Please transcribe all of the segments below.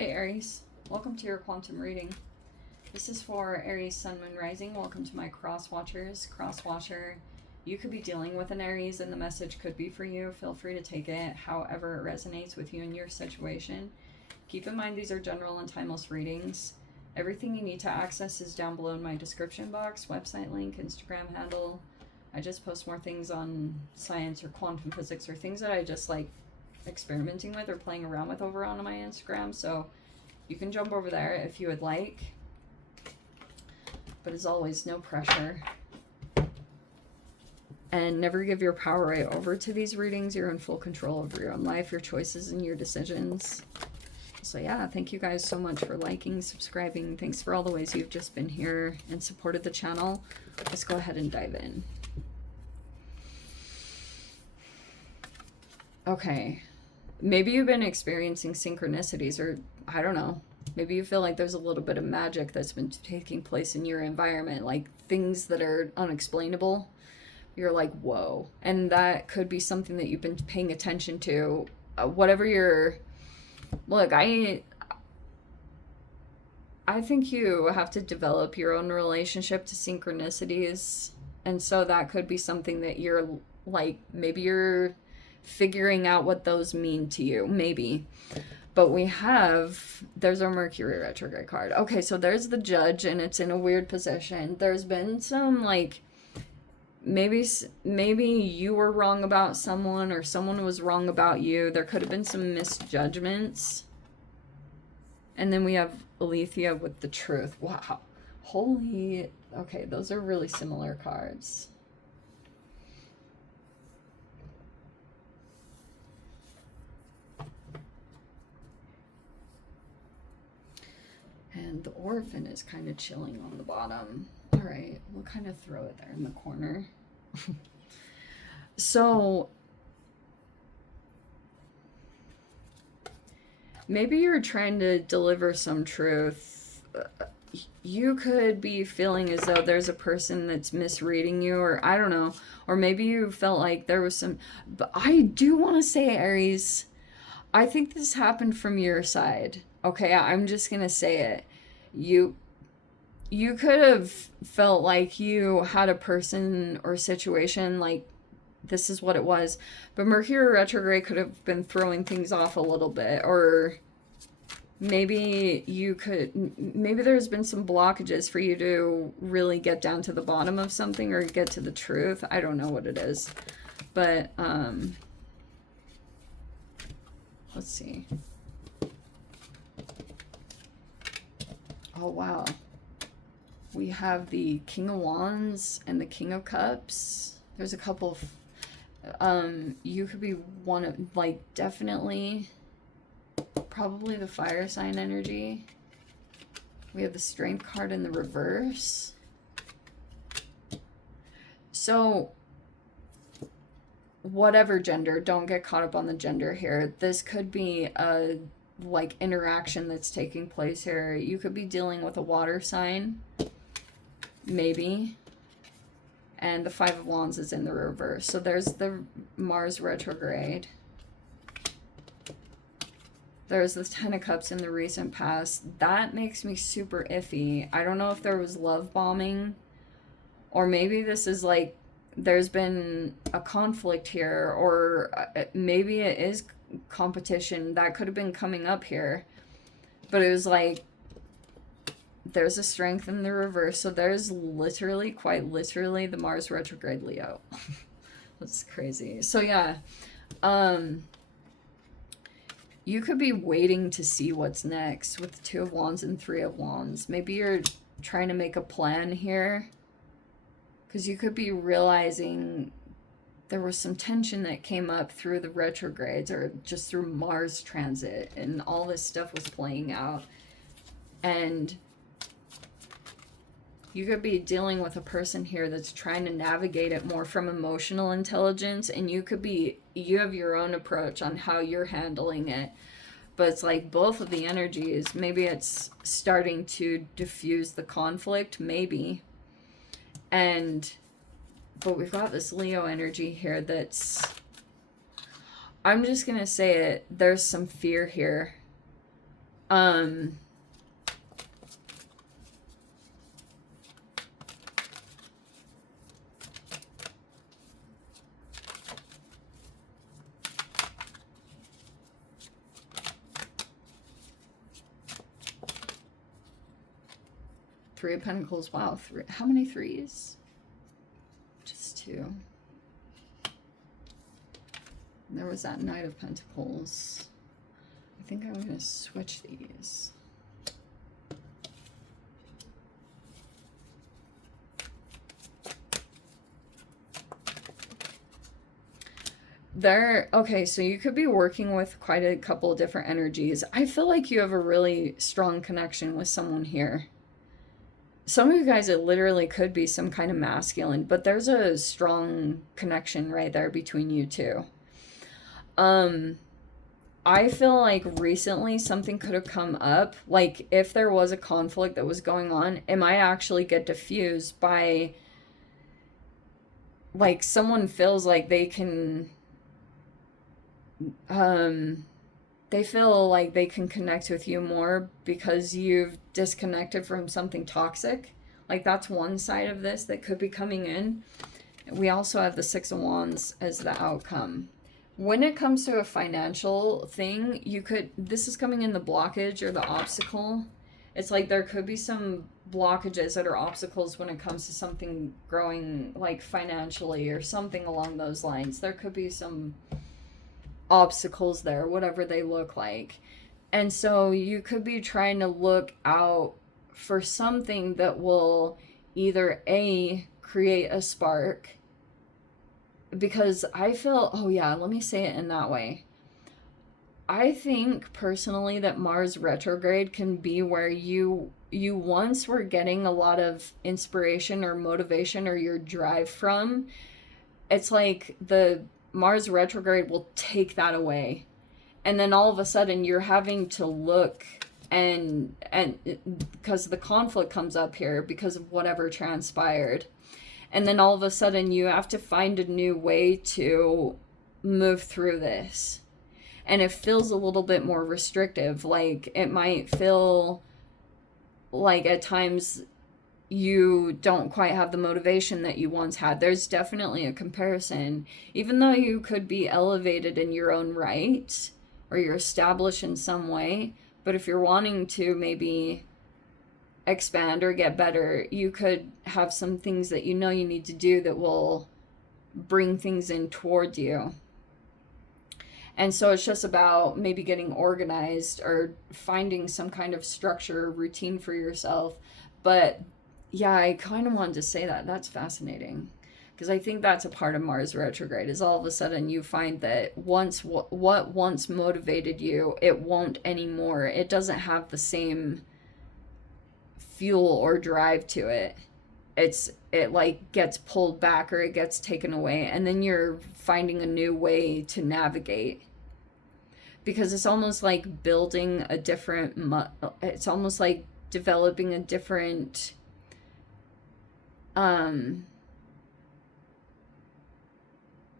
Hey Aries, welcome to your quantum reading. This is for Aries, Sun, Moon, Rising. Welcome to my cross watchers. Cross watcher, you could be dealing with an Aries and the message could be for you. Feel free to take it however it resonates with you and your situation. Keep in mind these are general and timeless readings. Everything you need to access is down below in my description box, website link, Instagram handle. I just post more things on science or quantum physics or things that I just like experimenting with or playing around with over on my Instagram, so you can jump over there if you would like, but as always, no pressure. And never give your power right over to these readings. You're in full control over your own life, your choices, and your decisions. So yeah, thank you guys so much for liking, subscribing. Thanks for all the ways you've just been here and supported the channel. Let's go ahead and dive in. Okay. Maybe you've been experiencing synchronicities, or I don't know. Maybe you feel like there's a little bit of magic that's been taking place in your environment, like things that are unexplainable. You're like, whoa. And that could be something that you've been paying attention to. Whatever you're... Look, I think you have to develop your own relationship to synchronicities. And so that could be something that you're like, maybe you're figuring out what those mean to you, maybe. But we have, there's our Mercury retrograde card. Okay, so there's the Judge, and it's in a weird position. There's been some, like, maybe you were wrong about someone, or someone was wrong about you. There could have been some misjudgments. And then we have Alethea with the Truth. Wow. Holy, okay, those are really similar cards. And the Orphan is kind of chilling on the bottom. All right, we'll kind of throw it there in the corner. So, maybe you're trying to deliver some truth. You could be feeling as though there's a person that's misreading you, or I don't know. Or maybe you felt like there was some... But I do want to say, Aries, I think this happened from your side. Okay, I'm just going to say it. You could have felt like you had a person or situation, like this is what it was. But Mercury retrograde could have been throwing things off a little bit. Or maybe maybe there's been some blockages for you to really get down to the bottom of something or get to the truth. I don't know what it is. But, let's see. Oh, wow. We have the King of Wands and the King of Cups. There's a couple of... you could be one of... Like, definitely... Probably the fire sign energy. We have the Strength card in the reverse. So... Whatever gender, don't get caught up on the gender here. This could be a... like interaction that's taking place here. You could be dealing with a water sign, maybe, and the Five of Wands is in the reverse. So there's the Mars retrograde. There's the Ten of Cups in the recent past. That makes me super iffy. I don't know if there was love bombing, or maybe this is like there's been a conflict here, or maybe it is competition that could have been coming up here. But it was like there's a Strength in the reverse, so there's literally, quite literally, the Mars retrograde Leo. That's crazy. So yeah, you could be waiting to see what's next with the Two of Wands and Three of Wands. Maybe you're trying to make a plan here, because you could be realizing there was some tension that came up through the retrogrades, or just through Mars transit, and all this stuff was playing out. And you could be dealing with a person here that's trying to navigate it more from emotional intelligence, and you have your own approach on how you're handling it. But it's like both of the energies, maybe it's starting to diffuse the conflict, maybe. But we've got this Leo energy here that's... I'm just going to say it. There's some fear here. Um, Three of Pentacles. Wow. How many threes? Just two. There was that Knight of Pentacles. I think I'm going to switch these. Okay, so you could be working with quite a couple of different energies. I feel like you have a really strong connection with someone here. Some of you guys, it literally could be some kind of masculine, but there's a strong connection right there between you two. I feel like recently something could have come up. Like if there was a conflict that was going on, it might actually get diffused by, like, someone feels like they can, they feel like they can connect with you more because you've disconnected from something toxic. Like that's one side of this that could be coming in. We also have the Six of Wands as the outcome. When it comes to a financial thing, this is coming in the blockage or the obstacle. It's like there could be some blockages that are obstacles when it comes to something growing, like financially or something along those lines. There could be some obstacles there, whatever they look like. And so you could be trying to look out for something that will either A, create a spark, because I feel, oh yeah, let me say it in that way. I think personally that Mars retrograde can be where you once were getting a lot of inspiration or motivation or your drive from. It's like the Mars retrograde will take that away. And then all of a sudden you're having to look and because the conflict comes up here because of whatever transpired. And then all of a sudden you have to find a new way to move through this. And it feels a little bit more restrictive. Like it might feel like at times you don't quite have the motivation that you once had. There's definitely a comparison. Even though you could be elevated in your own right or you're established in some way, but if you're wanting to maybe expand or get better, you could have some things that you know you need to do that will bring things in toward you. And so it's just about maybe getting organized or finding some kind of structure or routine for yourself. But yeah, I kind of wanted to say that. That's fascinating. Because I think that's a part of Mars retrograde, is all of a sudden you find that what once motivated you, it won't anymore. It doesn't have the same fuel or drive to it. It like gets pulled back or it gets taken away, and then you're finding a new way to navigate. Because it's almost like building a different, it's almost like developing a different,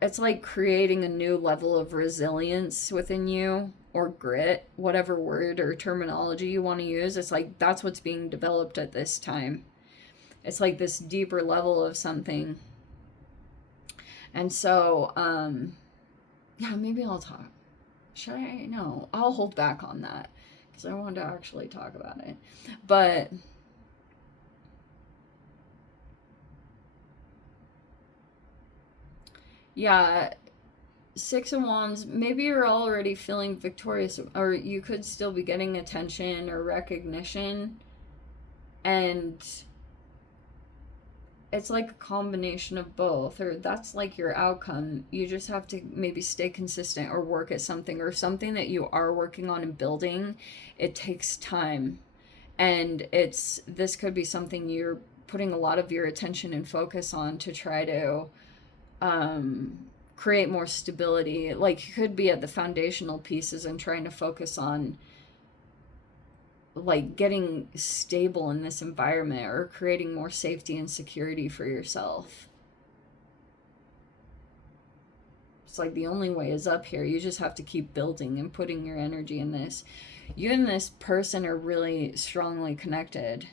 it's like creating a new level of resilience within you, or grit, whatever word or terminology you want to use. It's like that's what's being developed at this time. It's like this deeper level of something. And so, yeah, maybe I'll talk. Should I? No, I'll hold back on that because I want to actually talk about it. But yeah, Six of Wands, maybe you're already feeling victorious, or you could still be getting attention or recognition, and it's like a combination of both, or that's like your outcome. You just have to maybe stay consistent or work at something, or something that you are working on and building. It takes time, and this could be something you're putting a lot of your attention and focus on to try to create more stability. Like you could be at the foundational pieces and trying to focus on like getting stable in this environment or creating more safety and security for yourself. It's like the only way is up here. You just have to keep building and putting your energy in this. You and this person are really strongly connected.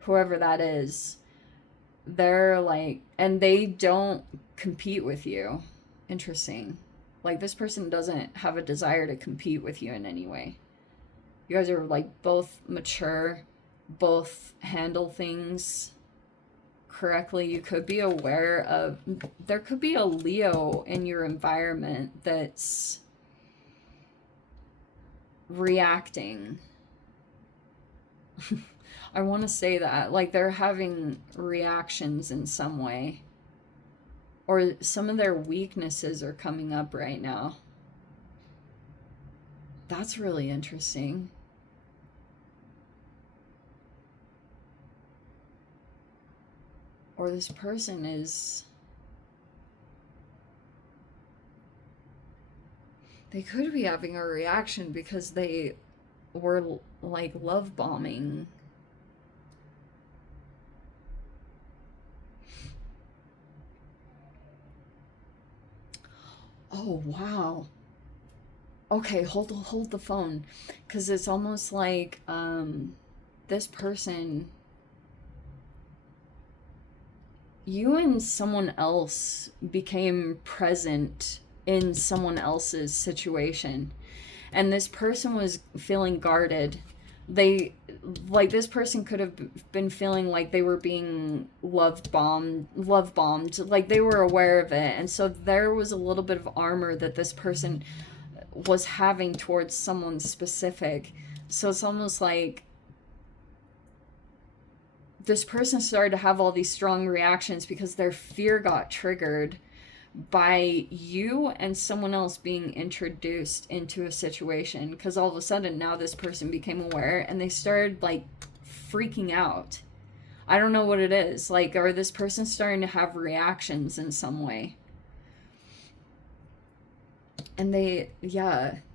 Whoever that is, they're like, and they don't compete with you. Interesting. Like, this person doesn't have a desire to compete with you in any way. You guys are like both mature, both handle things correctly. You could be aware of, there could be a Leo in your environment that's reacting. I want to say that, like, they're having reactions in some way, or some of their weaknesses are coming up right now. That's really interesting. Or this person is, they could be having a reaction because they were like love bombing. Oh, wow. Okay, hold the phone, because it's almost like this person, you and someone else became present in someone else's situation, and this person was feeling guarded. They, like, this person could have been feeling like they were being love bombed, like they were aware of it, and so there was a little bit of armor that this person was having towards someone specific. So it's almost like this person started to have all these strong reactions because their fear got triggered by you and someone else being introduced into a situation, because all of a sudden now this person became aware and they started like freaking out. I don't know what it is, like, or this person starting to have reactions in some way, and they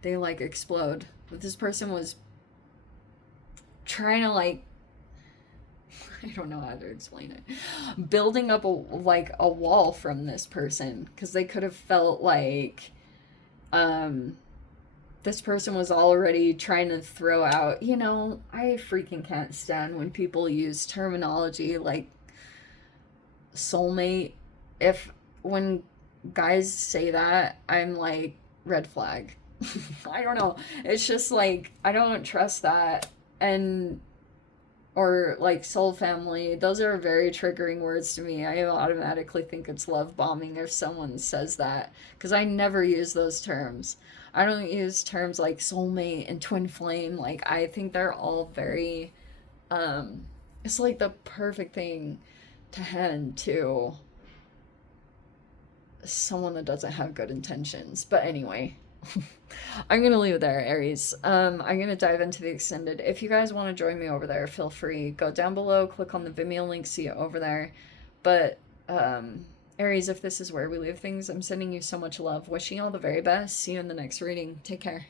like explode. But this person was trying to, like, I don't know how to explain it, building up a wall from this person, because they could have felt like this person was already trying to throw out, I freaking can't stand when people use terminology like soulmate. When guys say that, I'm like, red flag. I don't know. It's just like, I don't trust that. And, or like soul family, those are very triggering words to me. I automatically think it's love bombing if someone says that, because I never use those terms. I don't use terms like soulmate and twin flame. Like, I think they're all very, it's like the perfect thing to hand to someone that doesn't have good intentions. But anyway, I'm gonna leave it there, Aries. I'm gonna dive into the extended. If you guys want to join me over there, feel free. Go down below, click on the Vimeo link, see it over there. But Aries, if this is where we leave things, I'm sending you so much love. Wishing you all the very best. See you in the next reading. Take care.